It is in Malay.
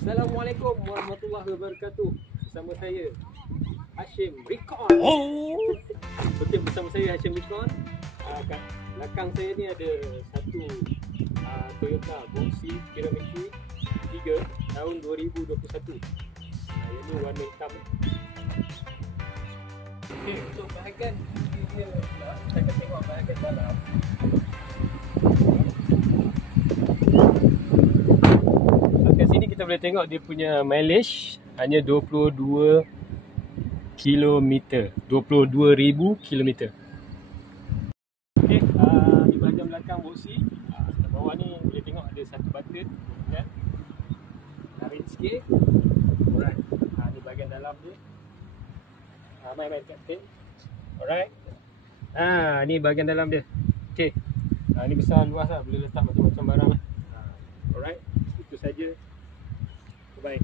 Assalamualaikum warahmatullahi wabarakatuh. Bersama saya Hashim Recon. Okey, bersama saya Hashim Recon. Kat belakang saya ni ada satu Toyota Boxy Cherokee 3 tahun 2021. Ini warna hitam. Okey, untuk bahagian dia pula, kita akan tengok bahagian dalam. Kat sini kita boleh tengok dia punya mileage hanya 22 km, 22,000 km. Okey, di bahagian belakang boxy, kat bawah ni boleh tengok ada satu button, kan? Tarik sikit. Alright. Ni bahagian dalam dia. Main kapten. Alright. Ni bahagian dalam dia. Okey. Ni besar luas lah, boleh letak macam-macam barang lah. Alright. Itu saja. Bye.